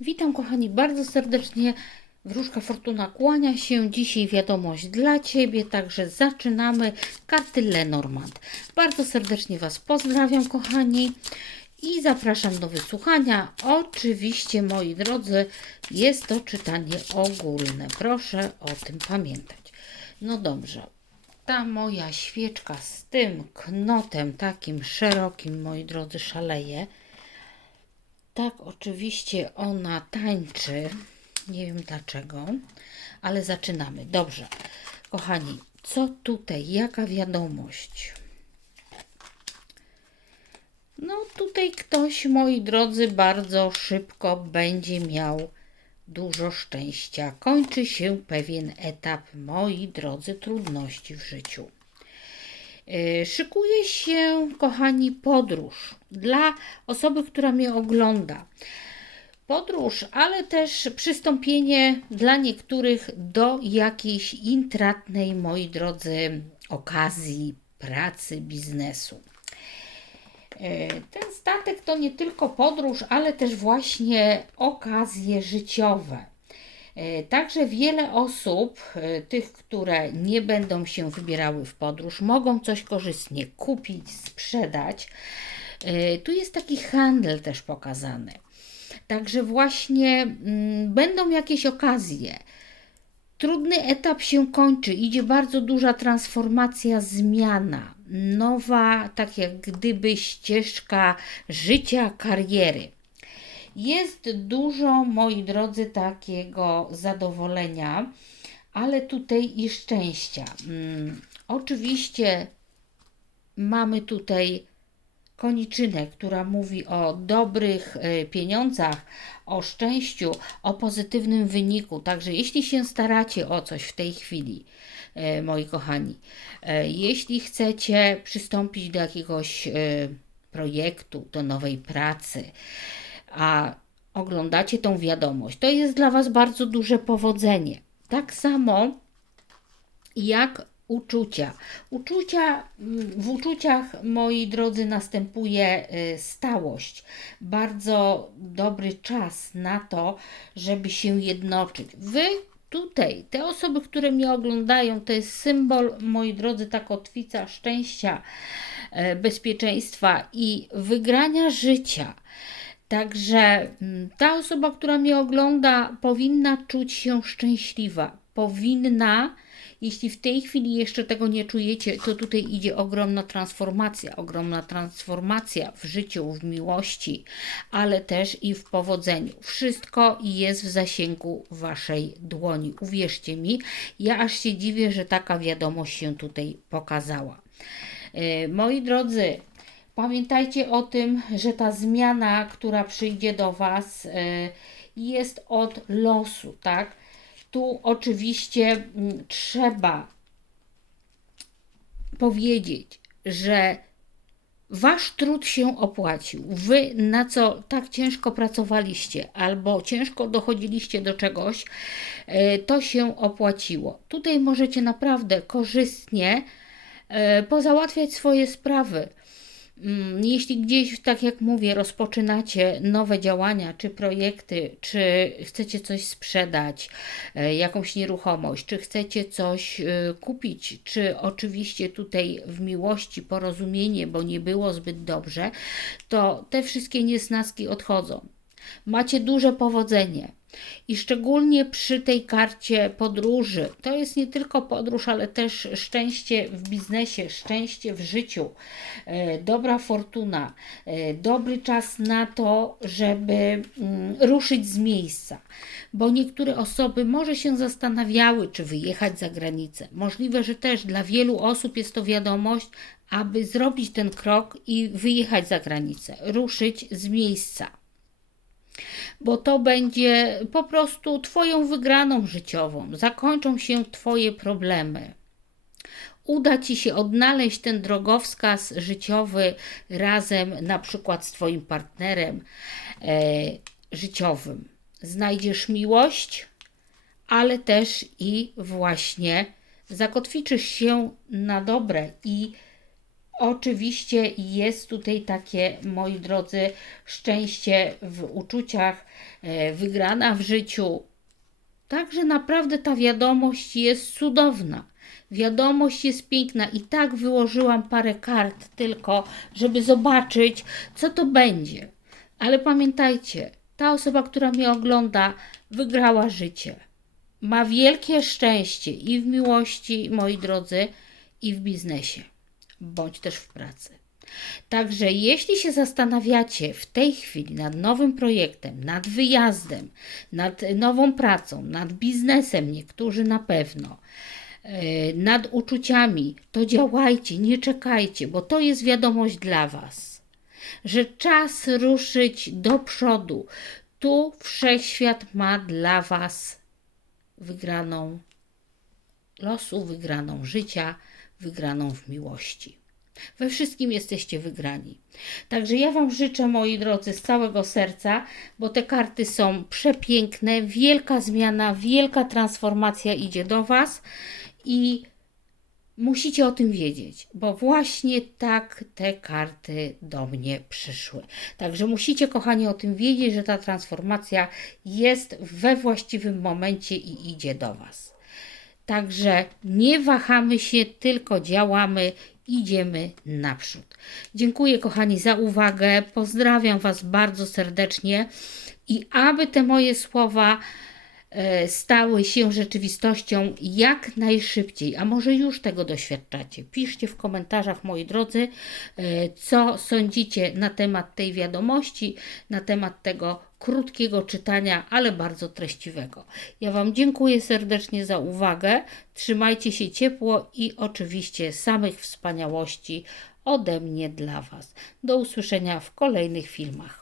Witam kochani bardzo serdecznie. Wróżka Fortuna kłania się. Dzisiaj wiadomość dla Ciebie, także zaczynamy karty Lenormand. Bardzo serdecznie Was pozdrawiam kochani i zapraszam do wysłuchania. Oczywiście moi drodzy jest to czytanie ogólne. Proszę o tym pamiętać. No dobrze. Ta moja świeczka z tym knotem takim szerokim, moi drodzy, szaleje. Tak, oczywiście ona tańczy. Nie wiem dlaczego, ale zaczynamy. Dobrze, kochani, co tutaj? Jaka wiadomość? No, tutaj ktoś, moi drodzy, bardzo szybko będzie miał dużo szczęścia. Kończy się pewien etap, moi drodzy, trudności w życiu. Yy, Szykuje się, kochani, podróż dla osoby, która mnie ogląda. Podróż, ale też przystąpienie dla niektórych do jakiejś intratnej, moi drodzy, okazji, pracy, biznesu. E, Ten statek to nie tylko podróż, ale też właśnie okazje życiowe. E, Także wiele osób, e, tych, które nie będą się wybierały w podróż, mogą coś korzystnie kupić, sprzedać. E, Tu jest taki handel też pokazany. Także właśnie mm, będą jakieś okazje. Trudny etap się kończy, idzie bardzo duża transformacja, zmiana, nowa, tak jak gdyby ścieżka życia, kariery. Jest dużo, moi drodzy, takiego zadowolenia, ale tutaj i szczęścia. Mm, oczywiście mamy tutaj koniczynę, która mówi o dobrych e, pieniądzach, o szczęściu, o pozytywnym wyniku. Także jeśli się staracie o coś w tej chwili, e, moi kochani, e, jeśli chcecie przystąpić do jakiegoś projektu, do nowej pracy, a oglądacie tą wiadomość, to jest dla Was bardzo duże powodzenie. Tak samo jak uczucia. Uczucia, w uczuciach, moi drodzy, następuje y, stałość. Bardzo dobry czas na to, żeby się jednoczyć. Wy tutaj, te osoby, które mnie oglądają, to jest symbol, moi drodzy, ta kotwica szczęścia, e, bezpieczeństwa i wygrania życia. Także mm, ta osoba, która mnie ogląda, powinna czuć się szczęśliwa. Powinna, jeśli w tej chwili jeszcze tego nie czujecie, to tutaj idzie ogromna transformacja, ogromna transformacja w życiu, w miłości, ale też i w powodzeniu. Wszystko jest w zasięgu waszej dłoni. Uwierzcie mi, ja aż się dziwię, że taka wiadomość się tutaj pokazała. E, Moi drodzy, Pamiętajcie o tym, że ta zmiana, która przyjdzie do Was, y, jest od losu, tak? Tu oczywiście mm, trzeba powiedzieć, że Wasz trud się opłacił. Wy na co tak ciężko pracowaliście albo ciężko dochodziliście do czegoś, y, to się opłaciło. Tutaj możecie naprawdę korzystnie y, pozałatwiać swoje sprawy. Mm, Jeśli gdzieś, tak jak mówię, rozpoczynacie nowe działania, czy projekty, czy chcecie coś sprzedać, e, jakąś nieruchomość, czy chcecie coś e, kupić, czy oczywiście tutaj w miłości porozumienie, bo nie było zbyt dobrze, to te wszystkie niesnaski odchodzą. Macie duże powodzenie. I szczególnie przy tej karcie podróży, to jest nie tylko podróż, ale też szczęście w biznesie, szczęście w życiu, e, dobra fortuna, e, dobry czas na to, żeby mm, ruszyć z miejsca. Bo niektóre osoby może się zastanawiały, czy wyjechać za granicę. Możliwe, że też dla wielu osób jest to wiadomość, aby zrobić ten krok i wyjechać za granicę, ruszyć z miejsca bo to będzie po prostu Twoją wygraną życiową. Zakończą się Twoje problemy. Uda Ci się odnaleźć ten drogowskaz życiowy razem na przykład z Twoim partnerem e, życiowym. Znajdziesz miłość, ale też i właśnie zakotwiczysz się na dobre i Oczywiście jest tutaj takie, moi drodzy, szczęście w uczuciach, e, wygrana w życiu. Także naprawdę ta wiadomość jest cudowna. Wiadomość jest piękna i tak wyłożyłam parę kart tylko, żeby zobaczyć, co to będzie. Ale pamiętajcie, ta osoba, która mnie ogląda, wygrała życie. Ma wielkie szczęście i w miłości, moi drodzy, i w biznesie, bądź też w pracy. Także jeśli się zastanawiacie w tej chwili nad nowym projektem, nad wyjazdem, nad nową pracą, nad biznesem, niektórzy na pewno, e, nad uczuciami, to działajcie, nie czekajcie, bo to jest wiadomość dla Was, że czas ruszyć do przodu. Tu wszechświat ma dla Was wygraną losu, wygraną życia, wygraną w miłości. We wszystkim jesteście wygrani. Także ja Wam życzę, moi drodzy, z całego serca, bo te karty są przepiękne, wielka zmiana, wielka transformacja idzie do Was i musicie o tym wiedzieć, bo właśnie tak te karty do mnie przyszły. Także musicie, kochani, o tym wiedzieć, że ta transformacja jest we właściwym momencie i idzie do Was. Także nie wahamy się, tylko działamy, idziemy naprzód. Dziękuję, kochani, za uwagę. Pozdrawiam Was bardzo serdecznie i aby te moje słowa stały się rzeczywistością jak najszybciej, a może już tego doświadczacie. Piszcie w komentarzach, moi drodzy, e, co sądzicie na temat tej wiadomości, na temat tego krótkiego czytania, ale bardzo treściwego. Ja Wam dziękuję serdecznie za uwagę. Trzymajcie się ciepło i oczywiście samych wspaniałości ode mnie dla Was. Do usłyszenia w kolejnych filmach.